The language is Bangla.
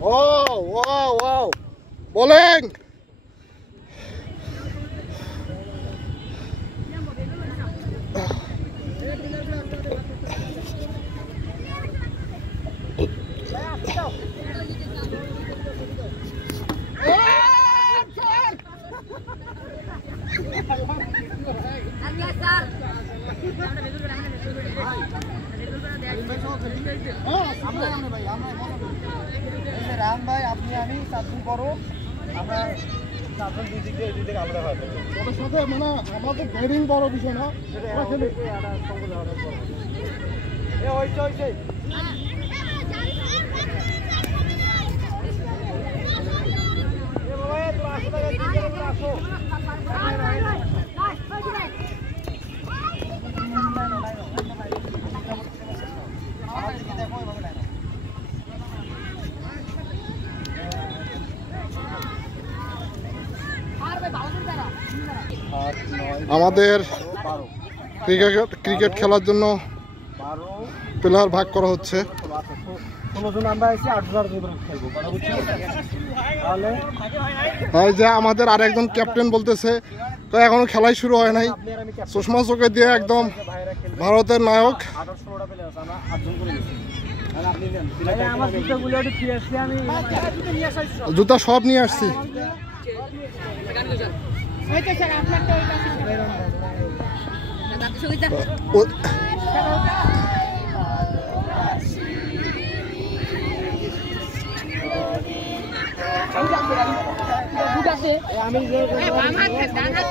Wow. Bowling. রাম ভাই আপনি আমি চারজন বড় আমরা চারজন দুই দিকে আলাদা হয় ওদের সাথে মানে আমাদের ব্যাটিং বড় বিষয় না আমাদের ক্রিকেট খেলার জন্য প্লেয়ার ভাগ করা হচ্ছে। যে আমাদের আরেকজন ক্যাপ্টেন বলতেছে এখনো খেলাই শুরু হয় নাই, চশমা চোখে দিয়ে একদম ভারতের নায়ক। জুতা সব নিয়ে আসছি। আমি